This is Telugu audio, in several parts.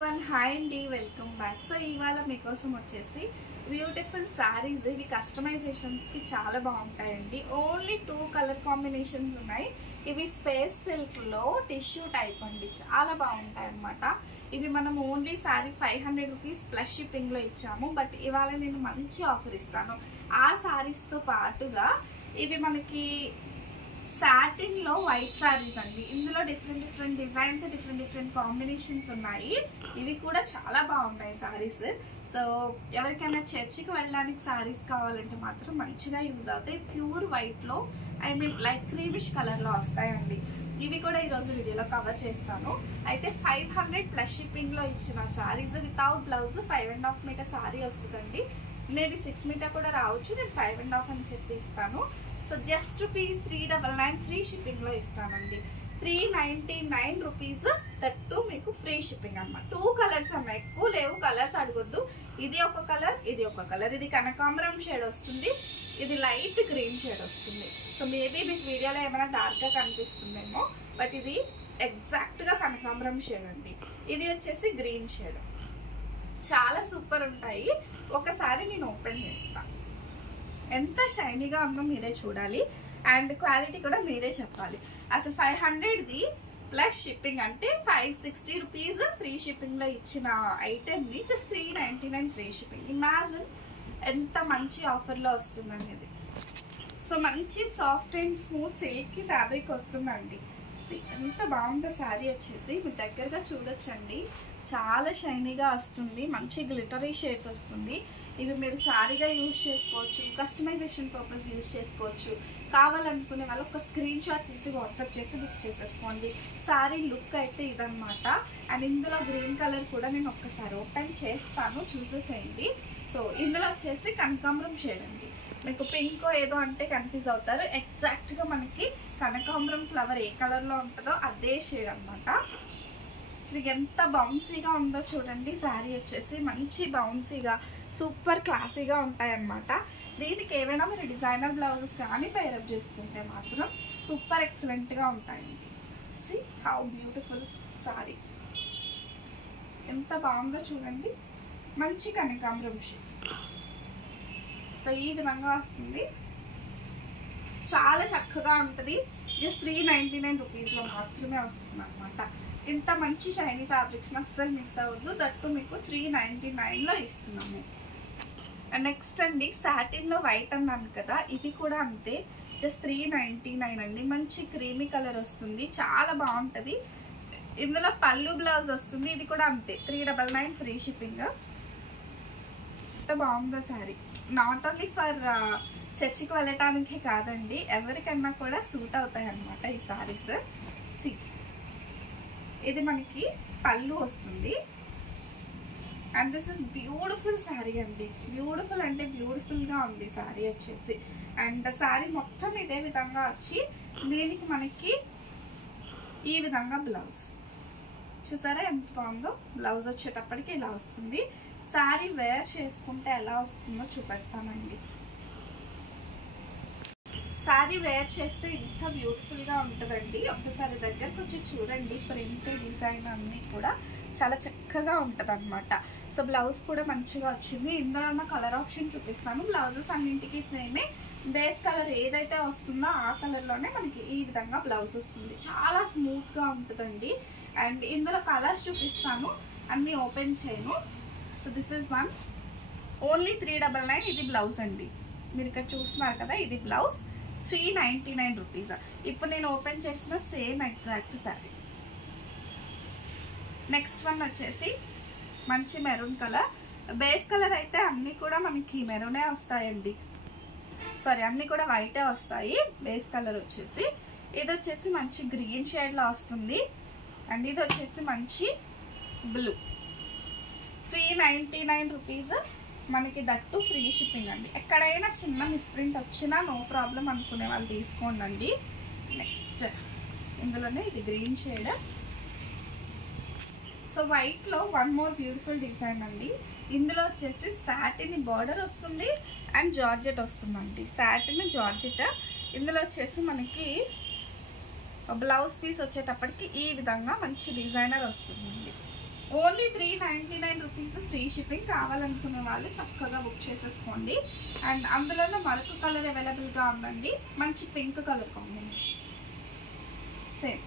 హాయ్ అండి, వెల్కమ్ బ్యాక్. సో ఇవాళ మీకోసం వచ్చేసి బ్యూటిఫుల్ శారీస్. ఇవి కస్టమైజేషన్స్కి చాలా బాగుంటాయండి. ఓన్లీ 2 కలర్ కాంబినేషన్స్ ఉన్నాయి. ఇవి స్పేస్ సిల్క్లో టిష్యూ టైప్ అండి, చాలా బాగుంటాయి అన్నమాట. ఇవి మనం ఓన్లీ శారీ 500 రూపీస్ ప్లస్ షిప్పింగ్లో ఇచ్చాము. బట్ ఇవాళ నేను మంచి ఆఫర్ ఇస్తాను. ఆ శారీస్తో పాటుగా ఇవి మనకి సాటిన్లో వైట్ శారీస్ అండి. ఇందులో డిఫరెంట్ డిజైన్స్, డిఫరెంట్ కాంబినేషన్స్ ఉన్నాయి. ఇవి కూడా చాలా బాగున్నాయి శారీస్. సో ఎవరికైనా చర్చికి వెళ్ళడానికి శారీస్ కావాలంటే మాత్రం మంచిగా యూజ్ అవుతాయి. ప్యూర్ వైట్లో అండ్ లైక్ క్రీమిష్ కలర్లో వస్తాయండి. ఇవి కూడా ఈరోజు వీడియోలో కవర్ చేస్తాను. అయితే 500 ప్లస్ షిప్పింగ్లో ఇచ్చిన saris without blouse 5.5 metre sari వస్తుందండి. మేబీ 6 మీటర్ కూడా రావచ్చు. నేను 5.5 అని చెప్పి ఇస్తాను. సో జస్ట్ రూపీస్ 399 ఫ్రీ షిప్పింగ్లో ఇస్తానండి. 399 రూపీస్, దట్టు మీకు ఫ్రీ షిప్పింగ్ అన్నమాట. 2 కలర్స్ అన్న, ఎక్కువ లేవు కలర్స్, అడగొద్దు. ఇది ఒక కలర్, ఇది ఒక కలర్. ఇది కనకాంబరం షేడ్ వస్తుంది, ఇది లైట్ గ్రీన్ షేడ్ వస్తుంది. సో మేబీ మీకు వీడియోలో ఏమైనా డార్క్గా కనిపిస్తుందేమో, బట్ ఇది ఎగ్జాక్ట్గా కనకాంబరం షేడ్ అండి. ఇది వచ్చేసి గ్రీన్ షేడ్. చాలా సూపర్ ఉంటాయి. ఒకసారి నేను ఓపెన్ చేస్తాను. ఎంత షైనీగా ఉందో మీరే చూడాలి, అండ్ క్వాలిటీ కూడా మీరే చెప్పాలి. అసలు 500ది ప్లస్ షిప్పింగ్ అంటే 560 రూపీస్ ఫ్రీ షిప్పింగ్లో ఇచ్చిన ఐటెంని జస్ట్ 399 ఫ్రీ షిప్పింగ్. ఇమాజిన్ ఎంత మంచి ఆఫర్లో వస్తుందనేది. సో మంచి soft and smooth silk fabric వస్తుందండి. ఎంత బాగుందో శారీ వచ్చేసి మీరు దగ్గరగా చూడొచ్చండి. చాలా షైనీగా వస్తుంది, మంచి గ్లిటరీ షేడ్స్ వస్తుంది. ఇవి మీరు శారీగా యూజ్ చేసుకోవచ్చు, కస్టమైజేషన్ పర్పస్ యూజ్ చేసుకోవచ్చు. కావాలనుకునే వాళ్ళు ఒక స్క్రీన్ షాట్ తీసి వాట్సాప్ చేసి బుక్ చేసేసుకోండి. శారీ లుక్ అయితే ఇదన్నమాట. అండ్ ఇందులో గ్రీన్ కలర్ కూడా నేను ఒక్కసారి ఓపెన్ చేస్తాను, చూసేసేయండి. సో ఇందులో వచ్చేసి కనకాంబరం షేడ్ అండి. మీకు పింక్ ఏదో అంటే కన్ఫ్యూజ్ అవుతారు. ఎగ్జాక్ట్గా మనకి కనకాంబరం ఫ్లవర్ ఏ కలర్లో ఉంటుందో అదే షేడ్ అనమాట. అసలు ఎంత బౌన్సీగా ఉందో చూడండి. శారీ వచ్చేసి మంచి బౌన్సీగా సూపర్ క్లాసీగా ఉంటాయన్నమాట. దీనికి ఏమైనా మీరు డిజైనర్ బ్లౌజెస్ కానీ పేరప్ చేసుకుంటే మాత్రం సూపర్ ఎక్సలెంట్గా ఉంటాయండి. సి హౌ బ్యూటిఫుల్ శారీ, ఎంత బాగుందో చూడండి. మంచి కనకాంబరం షేడ్. సో ఈ విధంగా వస్తుంది, చాలా చక్కగా ఉంటుంది. జస్ట్ 399 రూపీస్లో మాత్రమే వస్తుంది అనమాట. ఇంత మంచి షైనీ ఫ్యాబ్రిక్స్ అస్సలు మిస్ అవ్వద్దు. దట్టు మీకు 399లో ఇస్తున్నాము. అండ్ నెక్స్ట్ అండి, సాటిన్లో వైట్ అన్నాను కదా, ఇవి కూడా అంతే. జస్ట్ 399 అండి. మంచి క్రీమీ కలర్ వస్తుంది, చాలా బాగుంటుంది. ఇందులో పళ్ళు బ్లౌజ్ వస్తుంది. ఇది కూడా అంతే, 399 ఫ్రీ షిప్పింగ్. ఎంత బాగుందో శారీ. నాట్ ఓన్లీ ఫర్ చర్చికి వెళ్ళటానికే కాదండి, ఎవరికన్నా కూడా సూట్ అవుతాయి అన్నమాట ఈ శారీస్. సి ఇది మనకి పళ్ళు వస్తుంది. And this is beautiful sari అండి. బ్యూటిఫుల్ అంటే బ్యూటిఫుల్గా ఉంది శారీ వచ్చేసి. అండ్ శారీ మొత్తం ఇదే విధంగా వచ్చి దీనికి మనకి ఈ విధంగా బ్లౌజ్ చూసారా ఎంత బాగుందో. బ్లౌజ్ వచ్చేటప్పటికి ఇలా వస్తుంది. శారీ వేర్ చేసుకుంటే ఎలా వస్తుందో చూపెడతానండి. శారీ వేర్ చేస్తే ఇంత బ్యూటిఫుల్గా ఉంటుందండి. ఒక్కసారి దగ్గరకు వచ్చి చూడండి. ప్రింట్ డిజైన్ అన్నీ కూడా చాలా చక్కగా ఉంటుంది అనమాట. సో బ్లౌజ్ కూడా మంచిగా వచ్చింది. ఇందులో ఉన్న కలర్ ఆప్షన్ చూపిస్తాను. బ్లౌజెస్ అన్నింటికి సేమే. బేస్ కలర్ ఏదైతే వస్తుందో ఆ కలర్లోనే మనకి ఈ విధంగా బ్లౌజ్ వస్తుంది. చాలా స్మూత్గా ఉంటుందండి. అండ్ ఇందులో కలర్స్ చూపిస్తాను, అన్నీ ఓపెన్ చేయను. So this is one, only 399. ఇది బ్లౌజ్ అండి. మీరు ఇక్కడ చూస్తున్నారు కదా, ఇది బ్లౌజ్. 399 రూపీస్. ఇప్పుడు నేను ఓపెన్ చేసిన same exact sari. Next one వచ్చేసి మంచి మెరూన్ కలర్. బేస్ కలర్ అయితే అన్నీ కూడా మనకి మెరూనే వస్తాయండి. సారీ, అన్నీ కూడా వైటే వస్తాయి. బేస్ కలర్ వచ్చేసి ఇది వచ్చేసి మంచి గ్రీన్ షేడ్లో వస్తుంది. అండ్ ఇది వచ్చేసి మంచి బ్లూ. 399 రూపీస్ మనకి, దట్టు ఫ్రీ షిప్పింగ్ అండి. ఎక్కడైనా చిన్న మిస్ప్రింట్ వచ్చినా నో ప్రాబ్లం అనుకునే వాళ్ళు తీసుకోండి. నెక్స్ట్ ఇందులోనే ఇది గ్రీన్ షేడ్. సో వైట్లో వన్ మోర్ బ్యూటిఫుల్ డిజైన్ అండి. ఇందులో వచ్చేసి సాటిన్ బార్డర్ వస్తుంది అండ్ జార్జెట్ వస్తుందండి. Satin georgette. ఇందులో వచ్చేసి మనకి బ్లౌజ్ పీస్ వచ్చేటప్పటికి ఈ విధంగా మంచి డిజైనర్ వస్తుందండి. Only 399 rupees free shipping. కావాలనుకునే వాళ్ళు చక్కగా బుక్ చేసేసుకోండి. అండ్ అందులోనే మరొక కలర్ అవైలబుల్గా ఉందండి, మంచి పింక్ కలర్ కాంబినేషన్. సేమ్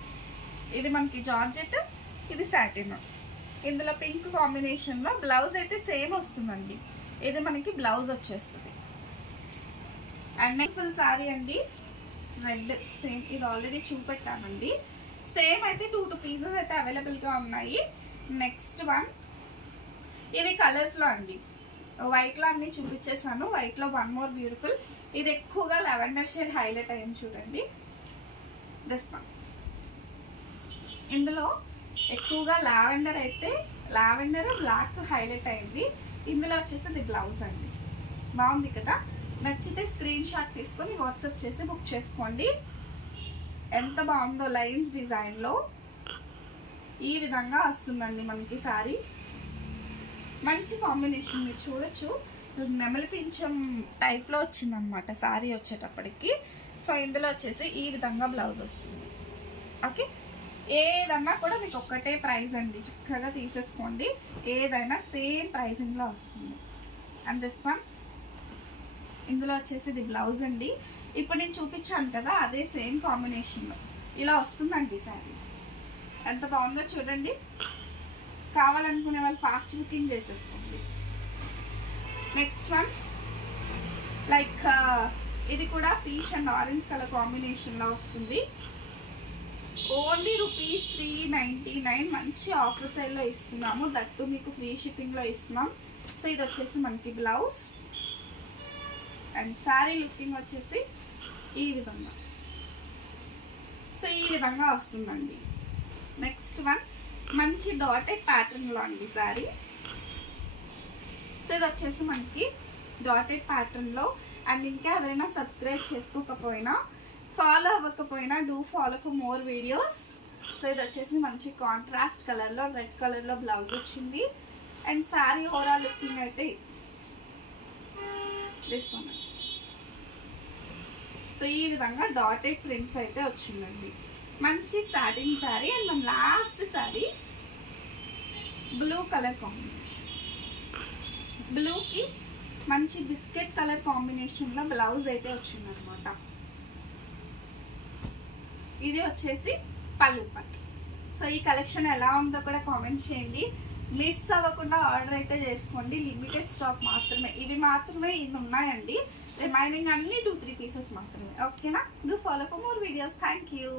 ఇది మనకి జార్జెట్, ఇది సాటిన్. ఇందులో పింక్ కాంబినేషన్లో బ్లౌజ్ అయితే సేమ్ వస్తుందండి. ఇది మనకి బ్లౌజ్ వచ్చేస్తుంది. అండ్ ఫుల్ సారీ అండి, రెడ్ సేమ్, ఇది ఆల్రెడీ చూపెట్టానండి. సేమ్ అయితే 2 పీసెస్ అయితే అవైలబుల్గా ఉన్నాయి. నెక్స్ట్ వన్ ఇవి కలర్స్లో అండి, వైట్లో అన్నీ చూపించేసాను. వైట్లో వన్ మోర్ బ్యూటిఫుల్, ఇది ఎక్కువగా లెవెండర్ షేడ్ హైలైట్ అయింది చూడండి. దిస్ వన్, ఇందులో ఎక్కువగా లావెండర్ బ్లాక్ హైలైట్ అయింది. ఇందులో వచ్చేసి ఇది బ్లౌజ్ అండి. బాగుంది కదా, నచ్చితే స్క్రీన్ షాట్ తీసుకొని వాట్సాప్ చేసి బుక్ చేసుకోండి. ఎంత బాగుందో, లైన్స్ డిజైన్లో ఈ విధంగా వస్తుందండి మనకి సారీ. మంచి కాంబినేషన్, మీరు చూడొచ్చు, నెమలి పింఛం టైప్లో వచ్చిందనమాట సారీ వచ్చేటప్పటికి. సో ఇందులో వచ్చేసి ఈ విధంగా బ్లౌజ్ వస్తుంది. ఓకే, ఏదన్నా కూడా మీకు ఒక్కటే ప్రైస్ అండి, చక్కగా తీసేసుకోండి. ఏదైనా సేమ్ ప్రైసింగ్లో వస్తుంది. అండ్ దిస్ వన్, ఇందులో వచ్చేసి ఇది బ్లౌజ్ అండి. ఇప్పుడు నేను చూపించాను కదా, అదే సేమ్ కాంబినేషన్లో ఇలా వస్తుందండి శారీ. ఎంత బాగుందో చూడండి. కావాలనుకునే వాళ్ళు ఫాస్ట్ బుకింగ్ చేసేసుకోండి. నెక్స్ట్ వన్ లైక్ ఇది కూడా పీచ్ అండ్ ఆరెంజ్ కలర్ కాంబినేషన్లో వస్తుంది. ఓన్లీ రూపీస్ 399, మంచి ఆఫర్ సైడ్లో ఇస్తున్నాము. దట్టు మీకు ఫ్రీ షిప్పింగ్లో ఇస్తున్నాం. సో ఇది వచ్చేసి మనకి బ్లౌజ్. అండ్ శారీ లుకింగ్ వచ్చేసి ఈ విధంగా, సో ఈ విధంగా వస్తుందండి. నెక్స్ట్ వన్ మంచి డాటెడ్ ప్యాటర్న్లో అండి శారీ. సో ఇది వచ్చేసి మనకి డాటెడ్ ప్యాటర్న్లో. అండ్ ఇంకా ఎవరైనా సబ్స్క్రైబ్ చేసుకోకపోయినా, ఫాలో అవ్వకపోయినా, do follow for more videos. So ఇది వచ్చేసి మంచి కాంట్రాస్ట్ కలర్లో, రెడ్ కలర్లో బ్లౌజ్ వచ్చింది. అండ్ శారీ ఓవరాల్ లుకింగ్ అయితే దిస్ వన్. సో ఈ విధంగా డాటెడ్ ప్రింట్స్ అయితే వచ్చిందండి. మంచి సాటిన్ శారీ. అండ్ మన last sari blue colour combination. బ్లూకి మంచి బిస్కెట్ కలర్ కాంబినేషన్లో బ్లౌజ్ అయితే వచ్చిందనమాట. ఇది వచ్చేసి పళ్ళు పట్టు. సో ఈ కలెక్షన్ ఎలా ఉందో కూడా కామెంట్ చేయండి. మిస్ అవ్వకుండా ఆర్డర్ అయితే చేసుకోండి. లిమిటెడ్ స్టాక్ మాత్రమే, ఇవి మాత్రమే ఇన్ని ఉన్నాయండి. రిమైనింగ్ అన్ని 2-3 పీసెస్ మాత్రమే. ఓకేనా, do follow for more videos. Thank you.